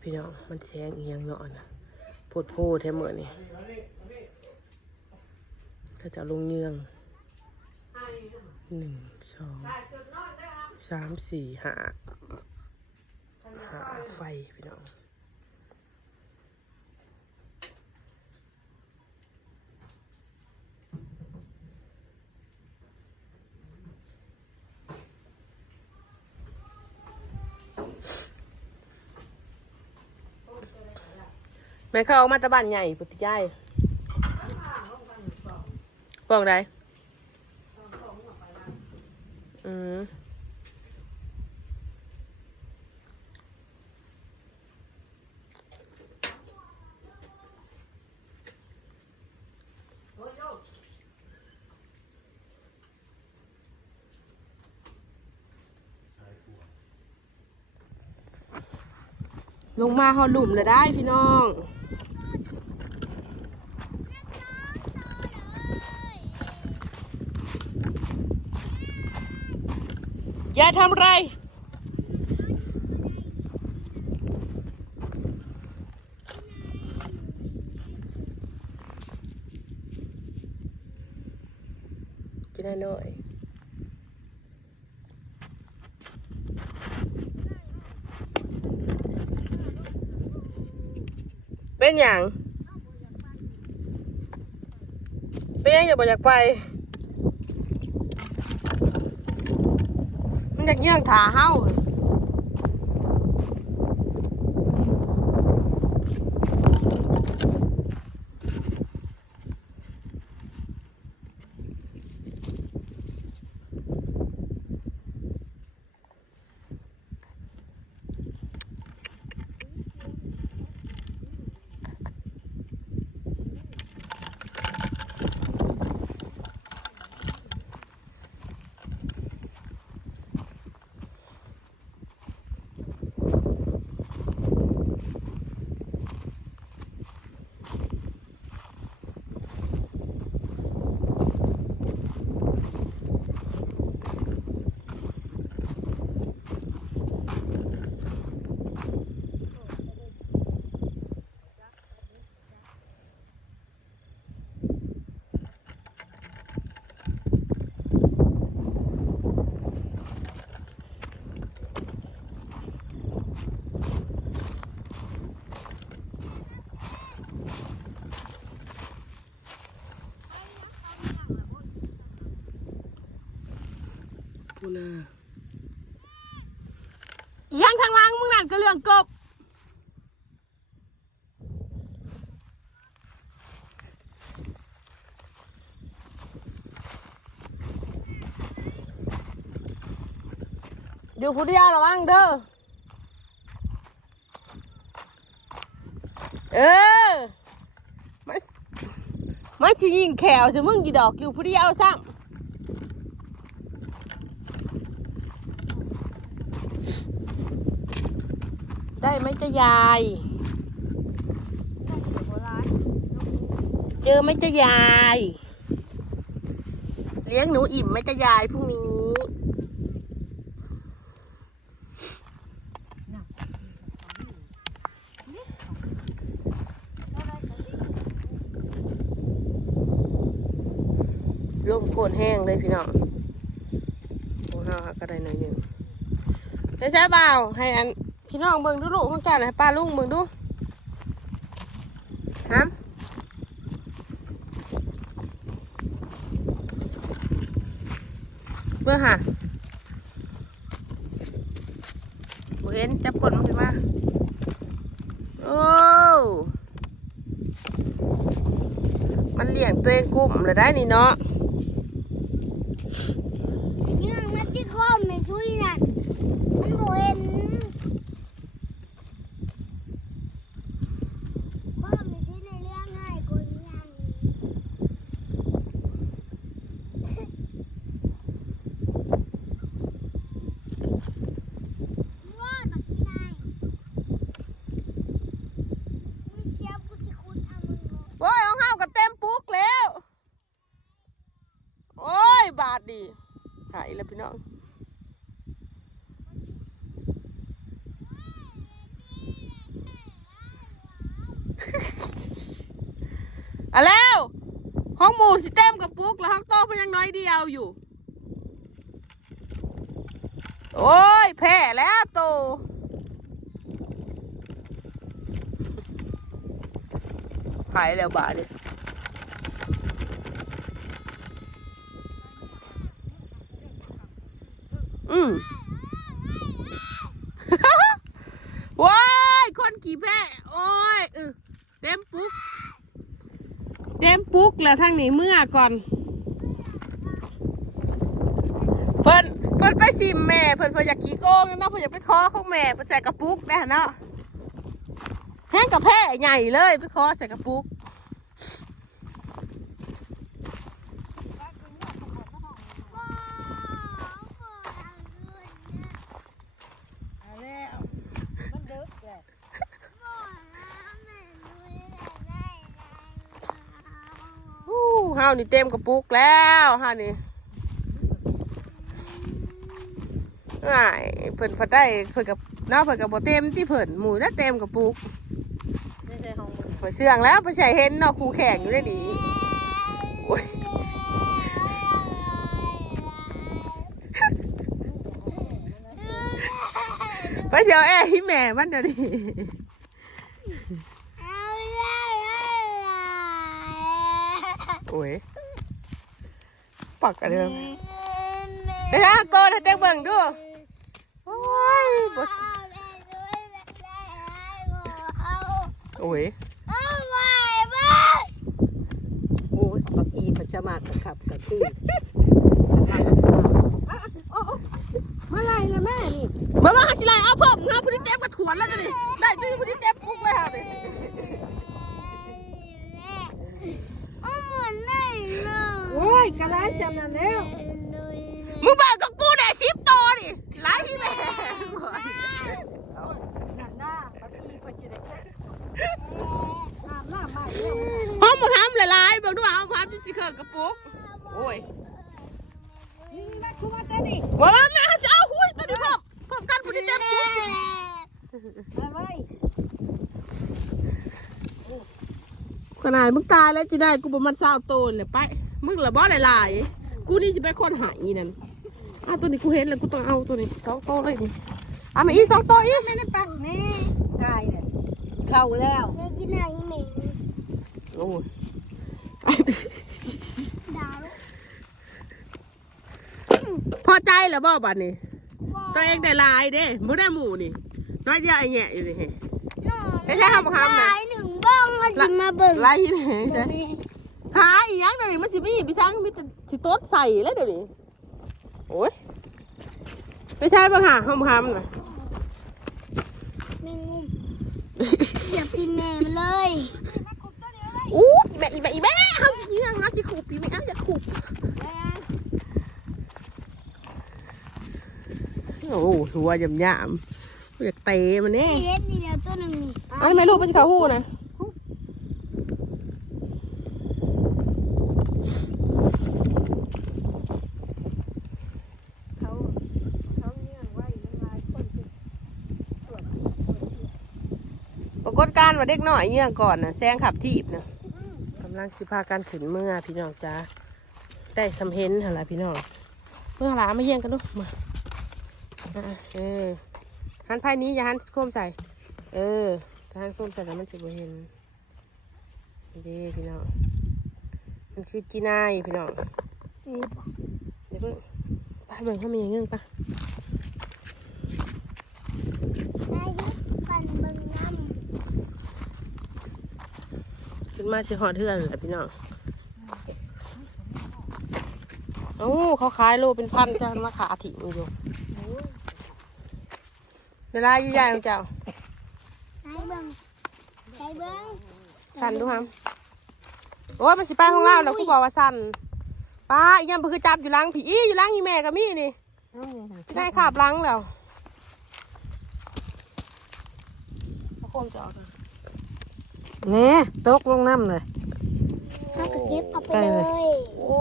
พี่น้องมันแสงเอียงเนาะนะโพดโพแท้เหมือนนี่ก็จะลงเยืองหนึ่งสองสามสี่ห้าห้าไฟพี่น้อง แม่เขาเอามาตะบ้านใหญ่ปุติย่ายบอกได้อืมลงมาหอหลุมเลยได้พี่น้อง อย่าทำไร กินหน่อยเป็นอย่างเป็นอย่างอย่าบอกอยากไป จากเยื่องถาเฮ้า ก็เรื่องกบ อยู่ผู้เดียวระวังเด้อ เออไม่ไม่ชิยิงแขวจะมึงกี่ดอกอยู่ผู้เดียวซ้ำ ได้ไหมจะยาย เจอไหมจะยาย เลี้ยงหนูอิ่มไหมจะยายพรุ่งนี้ลมโคตรแห้งเลยพี่น้องโอ้ห้าก็ได้หน่อยหนึ่งใช่เปล่าให้อัน พี่น้องเบิ่งดูลูกของกันให้ป้าลุงเบิ่งดูฮะเบิ่งหะบ่เห็นจับกดมันขึ้นมาโอ้มันเลี้ยงตัวเองกุ้มเลยได้นี่เนาะ เรื่องนัดที่ข้อมไม่ช่วยนั่นมันบ่เห็นข้อมไม่ช่วยในเรื่องง่ายกว่านี้อันว่าแบบนี้นายมีเชียบกูสิคุณเอามึงบ่ โอ้ยเอาห้าวกับเต็มปุ๊กแล้ว โอ้ย บาทดีหาย แล้วพี่น้องเอาแล้วห้องหมูสิเต็มกับปุ๊กแล้วห้องโต๊ะเพิ่นยังน้อยเดียวอยู่ โอ้ยแพ้แล้วโตหายแล้วบาดเนี่ยอืม ว้ายคนขี่แพ้โอ้ยเออเต็มปุ๊ก เต็มปุ๊กแล้วทางนี้เมื่อก่อน เพิ่นเพิ่นไปสิมแม่เพิ่นเพิ่นอยากขี่โกงเนาะเพิ่นอยากไปคอของแม่เพิ่นใส่กระปุกแม่เนาะแห้งกระแพ้ใหญ่เลยไปคอใส่กระปุก เอาแล้วมันเดึกแหละ ฮู้เฮานี่เต็มกระปุกแล้วฮานี่ง่ายเพิ่นพอได้เพิ่นกับเนาเพิ่นกับบ่เต็มที่เพิ่นหมูแล้วเต็มกระปุกไม่ใช่ห้องมึงเพิ่นเสื่องแล้วเพิ่นใส่เห็นนาะคู่แข่งอยู่ได้ดีโอ้ยไปเดี๋ยวแอ้ให้แม่มันเดี๋ยวนี้ โอ้ยปักอะไรแบบเดี๋ยวนะโกนให้เจ๊เบิ่งดูโอ้ยบดโอ้ยโอ้ยบักอีปัจจมากกะขับกะคือเมื่อไรละแม่นี่มามาหาชิไลเอาเพิ่มเงาพุทธิเจ็บกับถวนแล้วจะดิได้ตื้อพุทธิเจ็บปุ๊กเลยค่ะดิ โอ้ยกะไรจำ นั้นแล้ว มึงเบิกกับกูได้สิบตัวดิไล่ที่แม่นั่นหน้าบักอีปัจจุบันน้ำหน้าไม่เรื่องห้องมึงทำละลายเบิ่งดูเอาความที่สิเคิร์กระปุกโอ้ยนี่นะคุณมาเต้นนี่ว่ามาแม่เขาจะเอาหุ้ยตัวนี้เพิ่มเพิ่มกันพุทธิเจ็บปุ๊กอะไรขนาดมึงตายแล้วจะได้กูประมาณเศร้าโตนเลยไป มึงละบ่หลายๆ กูนี่จะไปคนหายนั่นอ้าวตัวนี้กูเห็นแล้วกูต้องเอาตัวนี้สองโตเลยนี่เอามาอีกสองโตอีกไม่ได้ปังนี่กายเนี่ยเข้าแล้วโอ้ยพอใจเหรอบ่บัดนี้ตัวเองได้หลายเด้บ่ได้หมูนี่น้อยเดียวไอ้แง่อยู่นี่เฮ้ไม่ใช่ห้ามห้ามนะหนึ่งบ้องมาจิมาเบิ่งไล่ที่ไหนจ้ะหาอีหยังเดี๋ยวนี้มันสิมีพี่ช้างมีแต่ สิโต๊ดใส่แล้วเดี๋ยวนี้โอ้ยไม่ใช่ป่ะค่ะห้ามห้ามนะแมงมุมอย่ากินแม่มันเลยอู้แม่อีแม่อีแม่เขาสิยิงเขาสิขู่ปีแม่เอาอย่าขู่โอ้หัวยำยำอยากเตะมันนี่เฮ็ดนี่เดียวตัวหนึ่งนี่เอันไม่รู้มันจะเขาหู้นะ เขาเขาเนี่ยไว้ยังไงคนจะตรวจ ปรา การว่าเด็กน้อยเงี้ยก่อนนะแซงขับทีบนะกำลังสิพากันขึ้นเมื่อพี่น้องจ้าได้สำเพ็นอะไรพี่น้องเมื่อหลามาเยี่ยงกันดูมาเออหันไพ่นี้อย่าหันโค้มใส่ เออถ้าหันโค้มใส่แล้วมันจะบ่เห็นนี่เด้พี่น้องมันคือจีนายพี่น้องเดี๋ยวเพิ่งไปเบิ่งเขามีอย่างเงี้ยปะ นายกปั่นเบิ่งน้ ขึ้นมาสิหอดเทือนแหละพี่น้องโอ้เขาขายโลเป็นพันจ้ามาขาถิ่มอยู่เวลาใหญ่ๆของเจ้าำนายเบิ่งนายเบิ่งสันดูฮัมโอ้ยมันสิไปของเราแล้วกูบอกว่าสันป้าอีหยังเพิ่งคือจับอยู่หลังผีอีอยู่หลังอีแม่กับมี่นี่ที่ได้ขาบหลังแล้วเอาโคมจะออกมาเนี่ยตกลงน้ำเลยถ้าก็เก็บเอาไปเลย โอ้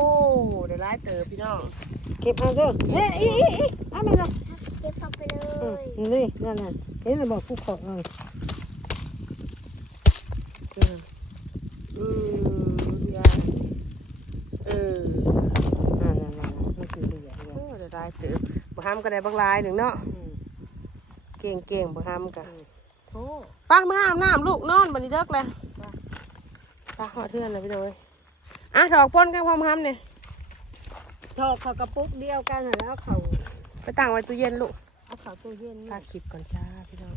เดี๋ยวไล่เติบพี่น้องเก็บเอาเด้อเอ้ยอีอีอีเอาไปเลยเก็บเอาไปเลอืมยนี่นั่นน่ะเห็นไหมบอกผู้ของเลยอืมอืมยายเออนั่นนั่นนั่นมันคือเหลือเนี่ยโอ้เดี๋ยวได้เติบบังคับก็ได้บางลายหนึ่งเนาะอืมเก่งเก่งบังคับกัน โอ้ป้าเมื่ออาบน้ำลูกนอนบันนี้เด็กเลยป้าหอดเทือนเลยพี่น้อยอะถอกป้นกันพร้อมทำเนี่ยถอกเขากระปุกเดียวกันน่ะแล้วเขาไปตั้งไว้ตู้เย็นลูกเอาเขาตู้เย็นพาคลิปก่อนจ้าพี่น้อง